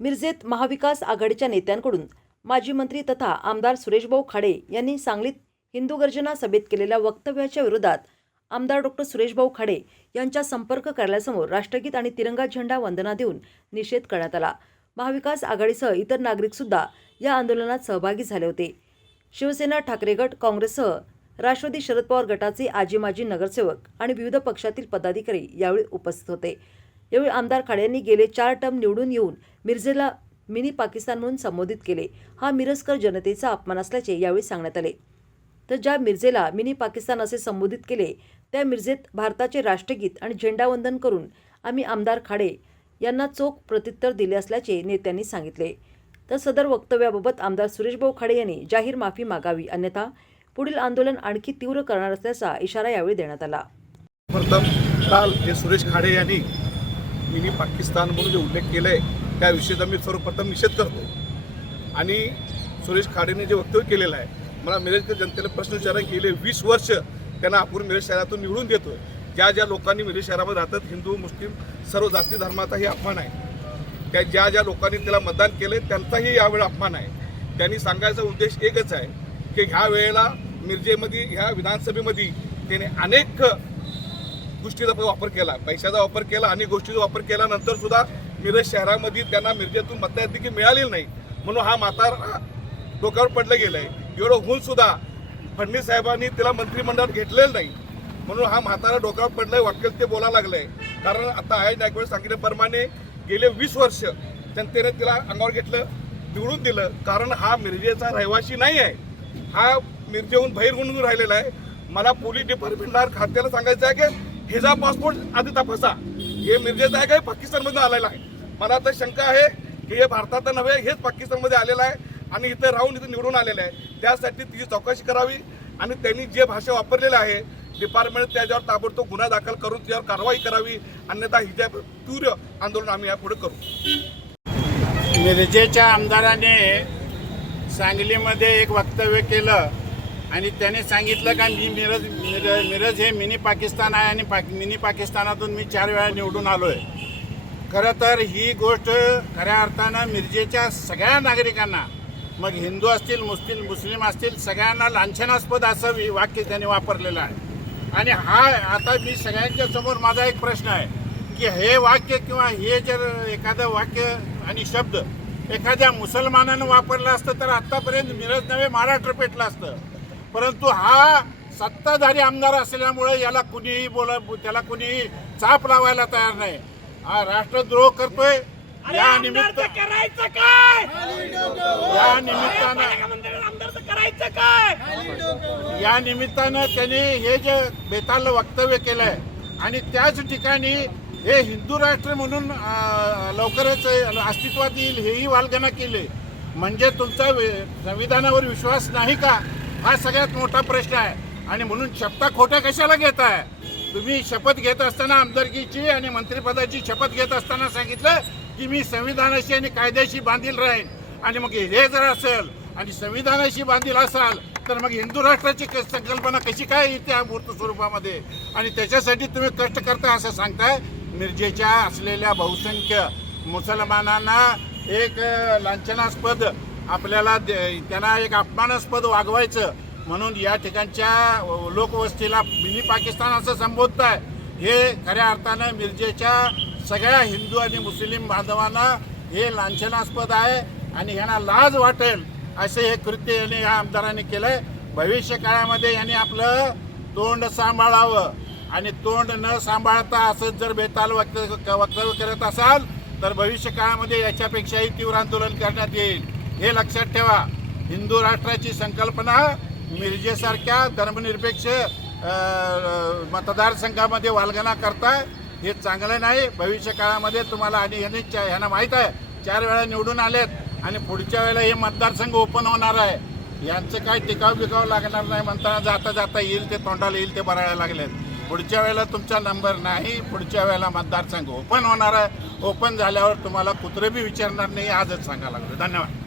मिरजेत महाविकास आघाडीच्या नेत्यांकडून माजी मंत्री तथा आमदार सुरेशभाऊ खाडे यांनी सांगलीत हिंदू गर्जना सभेत केलेल्या वक्तव्याच्या विरोधात आमदार डॉक्टर सुरेशभाऊ खाडे यांच्या संपर्क कार्यालयासमोर राष्ट्रगीत आणि तिरंगा झेंडा वंदना देऊन निषेध करण्यात आला। महाविकास आघाडीसह इतर नागरिक सुद्धा या आंदोलनात सहभागी झाले होते। शिवसेना, ठाकरे गट, काँग्रेससह राष्ट्रवादी शरद पवार गटाचे आजी-माजी नगरसेवक आणि विविध पक्षातील पदाधिकारी यावेळी उपस्थित होते। यावेळी आमदार खाडे यांनी गेले 4 टर्म निवडून येऊन मिरजेला मिनी पाकिस्तान म्हणून संबोधित केले। हा मिरजकर जनतेचा अपमान असल्याचे यावेळी सांगण्यात आले। तर ज्या मिरजेला मिनी पाकिस्तान असे संबोधित केले त्या मिरजेत भारताचे राष्ट्रगीत आणि झेंडावंदन करून आम्ही आमदार खाडे यांना चोख प्रत्युत्तर दिले असल्याचे नेत्यांनी सांगितले। तर सदर वक्तव्याबाबत आमदार सुरेशभाऊ खाडे यांनी जाहीर माफी मागावी, अन्यथा पुढील आंदोलन आणखी तीव्र करणार असल्याचा इशारा यावेळी देण्यात आला। प्रथम काल जे सुरेश खाडे यांनी मिनी पाकिस्तान म्हणून जे उल्लेख केलाय त्या विषयाचा मी सर्वप्रथम निषेध करतो। आणि सुरेश खाडेने जे वक्तव्य केलेलं आहे, मला मिरजच्या जनतेला प्रश्न विचारायला गेले 20 वर्ष त्यांना आपण मिरज शहरातून निवडून देतो। ज्या ज्या लोकांनी मिरज शहरामध्ये राहतात, हिंदू मुस्लिम सर्व जाती धर्माचाही अपमान आहे। त्या ज्या ज्या लोकांनी त्याला मतदान केले त्यांचाही यावेळी अपमान आहे। त्यांनी सांगायचा उद्देश एकच आहे की ह्या वेळेला मिरजेमध्ये ह्या विधानसभेमध्ये त्याने अनेक गोष्टीचा वापर केला, पैशाचा वापर केला, अनेक गोष्टीचा वापर केल्यानंतर सुद्धा मिरज शहरामध्ये त्यांना मिरजेतून मतदार देखील मिळालेली नाही। म्हणून हा म्हातारा डोक्यावर पडलं गेलं आहे। एवढं होऊन सुद्धा फडणवीस साहेबांनी त्याला मंत्रिमंडळात घेतलेलं नाही, म्हणून हा म्हातारा डोक्यावर पडलाय, वाक्य ते बोलायला लागलंय। कारण आता आय नायकवाड सांगितल्याप्रमाणे गेले 20 वर्ष जनतेने त्याला अंगावर घेतलं, निवडून दिलं। कारण हा मिरजेचा रहिवासी नाही आहे, हा मिरजेहून बाहेर होऊन राहिलेला आहे। मला पोलीस डिपार्टमेंटला खात्याला सांगायचं आहे की ह्याचा पासपोर्ट आधी तपासा, हे मिरजेचा आहे काय पाकिस्तानमधून आलेला आहे। मला तर शंका आहे की हे भारतात नव्हे, हेच पाकिस्तानमध्ये आलेलं आहे आणि इथं राहून इथं निवडून आलेलं आहे। त्यासाठी तिची चौकशी करावी आणि त्यांनी जे भाषा वापरलेली आहे डिपार्टमेंट त्याच्यावर ताबडतोब गुन्हा दाखल करून त्यावर कारवाई करावी, अन्यथा हिच्या तीव्र आंदोलन आम्ही यापुढे करू। मिरजेच्या आमदाराने सांगलीमध्ये एक वक्तव्य केलं आणि त्याने सांगितलं का मिरज हे मिनी पाकिस्तान आहे आणि मिनी पाकिस्तानातून मी 4 वेळा निवडून आलो आहे। खरं तर ही गोष्ट खऱ्या अर्थानं मिरजेच्या सगळ्या नागरिकांना, मग हिंदू असतील, मुस्लिम असतील, सगळ्यांना लांछनास्पद असं वाक्य त्याने वापरलेलं आहे। आणि हा आता मी सगळ्यांच्या समोर माझा एक प्रश्न आहे की हे वाक्य किंवा हे जर एखादं वाक्य आणि शब्द एखाद्या मुसलमानानं वापरलं असतं तर आत्तापर्यंत मिरज नव्हे महाराष्ट्र पेटलं असतं। परंतु हा सत्ताधारी आमदार असल्यामुळे याला कुणीही त्याला कुणीही चाप लावायला तयार नाही। हा राष्ट्रद्रोह करतोय। या निमित्तानं त्यांनी हे जे बेताल वक्तव्य केलंय आणि त्याच ठिकाणी हे हिंदू राष्ट्र म्हणून लवकरच अस्तित्वात येईल हेही वालगना केले। म्हणजे तुमचा संविधानावर विश्वास नाही का, हा सगळ्यात मोठा प्रश्न आहे। आणि म्हणून शपथा खोट्या कशाला घेताय तुम्ही? शपथ घेत असताना आमदारकीची आणि मंत्रिपदाची शपथ घेत असताना सांगितलं की मी संविधानाशी आणि कायद्याशी बांधील राहीन। आणि मग हे जर असेल आणि संविधानाशी बांधील असाल तर मग हिंदू राष्ट्राची संकल्पना कशी काय येते अमूर्त स्वरूपामध्ये? आणि त्याच्यासाठी तुम्ही कष्ट करताय असं सांगताय। मिरजेच्या असलेल्या बहुसंख्य मुसलमानांना एक लांछनास्पद आपल्याला त्यांना एक अपमानास्पद वागवायचं म्हणून या ठिकाणच्या लोकवस्तीला मिनी पाकिस्तान असं संबोधताय। हे खऱ्या अर्थानं मिरजेच्या सगळ्या हिंदू आणि मुस्लिम बांधवांना हे लांछनास्पद आहे आणि ह्यांना लाज वाटेल असे हे कृत्य यांनी ह्या आमदारांनी केलंय। भविष्य काळामध्ये यांनी आपलं तोंड सांभाळावं आणि तोंड न सांभाळता असंच जर बेताल वक्तव्य करत असाल तर भविष्य काळामध्ये याच्यापेक्षाही तीव्र आंदोलन करण्यात येईल, हे लक्षात ठेवा। हिंदू राष्ट्राची संकल्पना मिरजेसारख्या धर्मनिरपेक्ष मतदारसंघामध्ये वालगना करताय, हे चांगलं नाही। भविष्य काळामध्ये तुम्हाला आणि ह्यांना माहीत आहे 4 वेळा निवडून आलेत आणि पुढच्या वेळेला हे मतदारसंघ ओपन होणार आहे। यांचं काय टिकाव बिकाव लागणार नाही म्हणताना जाता जाता येईल ते तोंडाला येईल ते भरायला लागलेत। पुढच्या वेळेला तुमचा नंबर नाही, पुढच्या वेळेला मतदारसंघ ओपन होणार आहे। ओपन झाल्यावर तुम्हाला कुत्रे बी विचारणार नाही, आजच सांगायला लागलो। धन्यवाद।